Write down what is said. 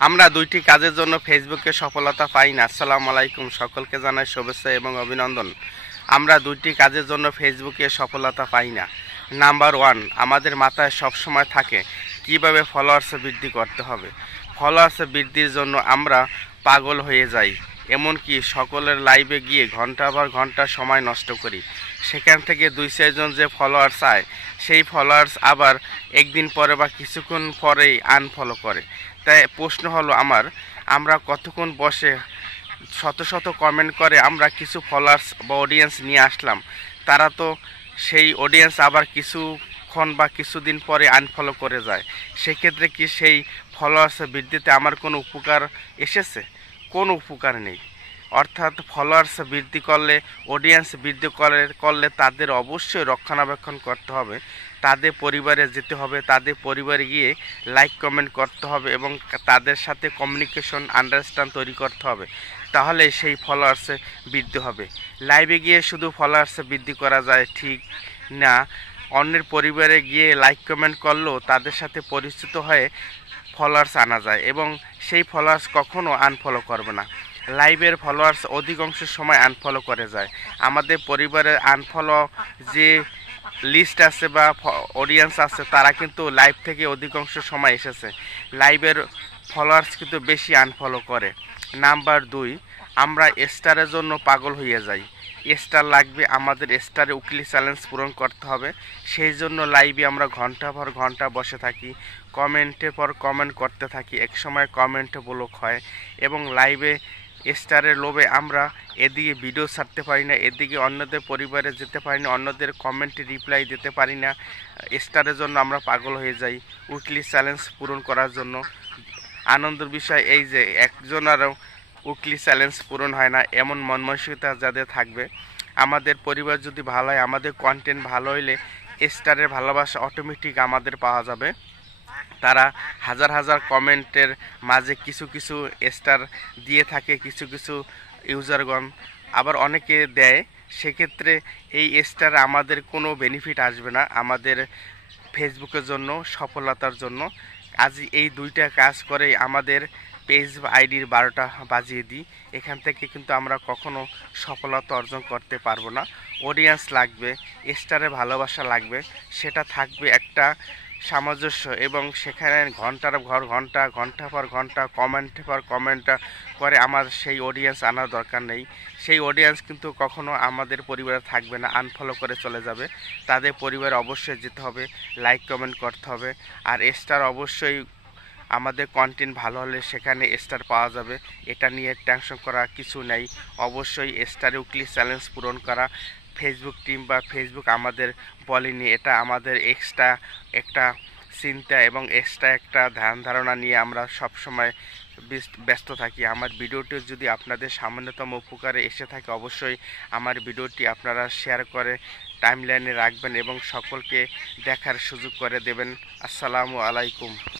আমরা দুইটি কাজের জন্য ফেসবুকে সফলতা পাই না। আসসালামু আলাইকুম, সকলকে জানাই শুভেচ্ছা এবং অভিনন্দন। আমরা দুইটি কাজের জন্য ফেসবুকে সফলতা পাই না। নাম্বার ওয়ান, আমাদের মাথায় সবসময় থাকে কিভাবে ফলোয়ার্স বৃদ্ধি করতে হবে। ফলোয়ার্স বৃদ্ধির জন্য আমরা পাগল হয়ে যাই, এমনকি সকলের লাইভে গিয়ে ঘন্টার পর ঘন্টা সময় নষ্ট করি। সেখান থেকে 2-4 জন যে ফলোয়ার্স চায়, সেই ফলোয়ার্স আবার একদিন পরে বা কিছুক্ষণ পরেই আনফলো করে। তাই প্রশ্ন হলো আমরা কতক্ষণ বসে শত শত কমেন্ট করে আমরা কিছু ফলোয়ার্স বা অডিয়েন্স নিয়ে আসলাম, তারা তো সেই অডিয়েন্স আবার কিছুক্ষণ বা কিছুদিন পরে আনফলো করে যায়। সেক্ষেত্রে কি সেই ফলোয়ার্স বৃদ্ধিতে আমার কোনো উপকার এসেছে? কোনো উপকার নেই। অর্থাৎ ফলোয়ার্স বৃদ্ধি করলে, অডিয়েন্স বৃদ্ধি করলে তাদের অবশ্যই রক্ষণাবেক্ষণ করতে হবে, তাদের পরিবারে যেতে হবে, তাদের পরিবারে গিয়ে লাইক কমেন্ট করতে হবে এবং তাদের সাথে কমিউনিকেশন আন্ডারস্ট্যান্ড তৈরি করতে হবে। তাহলে সেই ফলোয়ার্সে বৃদ্ধি হবে। লাইভে গিয়ে শুধু ফলোয়ার্সে বৃদ্ধি করা যায় ঠিক না, অন্যের পরিবারে গিয়ে লাইক কমেন্ট করলেও তাদের সাথে পরিচিত হয়ে ফলোয়ার্স আনা যায় এবং সেই ফলোয়ার্স কখনও আনফলো করবে না। লাইভের ফলোয়ার্স অধিকাংশ সময় আনফলো করে যায়। আমাদের পরিবারের আনফলো যে লিস্ট আছে বা অডিয়েন্স আছে, তারা কিন্তু লাইভ থেকে অধিকাংশ সময় এসেছে। লাইভের ফলোয়ার্স কিন্তু বেশি আনফলো করে। নাম্বার দুই, আমরা স্টারের জন্য পাগল হয়ে যাই। স্টার লাগবে, আমাদের স্টারে উইকলি চ্যালেঞ্জ পূরণ করতে হবে। সেই জন্য লাইভে আমরা ঘন্টা পর ঘন্টা বসে থাকি, কমেন্টের পর কমেন্ট করতে থাকি। একসময় কমেন্ট ব্লক হয় এবং লাইভে স্টারের লোভে আমরা এদিকে ভিডিও ছাড়তে পারি না, এদিকে অন্যদের পরিবারে যেতে পারি না, অন্যদের কমেন্টে রিপ্লাই দিতে পারি না। স্টারের জন্য আমরা পাগল হয়ে যাই উইকলি চ্যালেঞ্জ পূরণ করার জন্য। আনন্দের বিষয় এই যে একজনেরও উইকলি চ্যালেঞ্জ পূরণ হয় না, এমন মন মানসিকতা যাদের থাকবে। আমাদের পরিবার যদি ভালো হয়, আমাদের কন্টেন্ট ভালো হইলে স্টারের ভালোবাসা অটোমেটিক আমাদের পাওয়া যাবে। তারা হাজার হাজার কমেন্টের মাঝে কিছু কিছু স্টার দিয়ে থাকে, কিছু কিছু ইউজারগণ আবার অনেকে দেয়। সেক্ষেত্রে এই স্টার আমাদের কোনো বেনিফিট আসবে না আমাদের ফেসবুকের জন্য, সফলতার জন্য। আজ এই দুইটা কাজ করে আমাদের পেজ বা আইডির 12টা বাজিয়ে দিই। এখান থেকে কিন্তু আমরা কখনো সফলতা অর্জন করতে পারবো না। অডিয়েন্স লাগবে, স্টারের ভালোবাসা লাগবে, সেটা থাকবে একটা সামঞ্জস্য এবং সেখানে ঘন্টার ঘর ঘন্টা, ঘন্টা পর ঘন্টা, কমেন্ট পর কমেন্ট করে আমার সেই অডিয়েন্স আনার দরকার নেই। সেই অডিয়েন্স কিন্তু কখনো আমাদের পরিবারে থাকবে না, আনফলো করে চলে যাবে। তাদের পরিবারে অবশ্যই যেতে হবে, লাইক কমেন্ট করতে হবে। আর স্টার অবশ্যই আমাদের কন্টেন্ট ভালো হলে সেখানে স্টার পাওয়া যাবে, এটা নিয়ে টেনশন করা কিছু নেই। অবশ্যই স্টার উইকলি চ্যালেঞ্জ পূরণ করা ফেসবুক টিম বা ফেসবুক আমাদের বলেনি, এটা আমাদের এক্সট্রা একটা চিন্তা এবং এক্সট্রা একটা ধ্যান ধারণা নিয়ে আমরা সবসময় ব্যস্ত থাকি। আমার ভিডিওটি যদি আপনাদের সামান্যতম উপকারে এসে থাকে, অবশ্যই আমার ভিডিওটি আপনারা শেয়ার করে টাইমলাইনে রাখবেন এবং সকলকে দেখার সুযোগ করে দেবেন। আসসালামু আলাইকুম।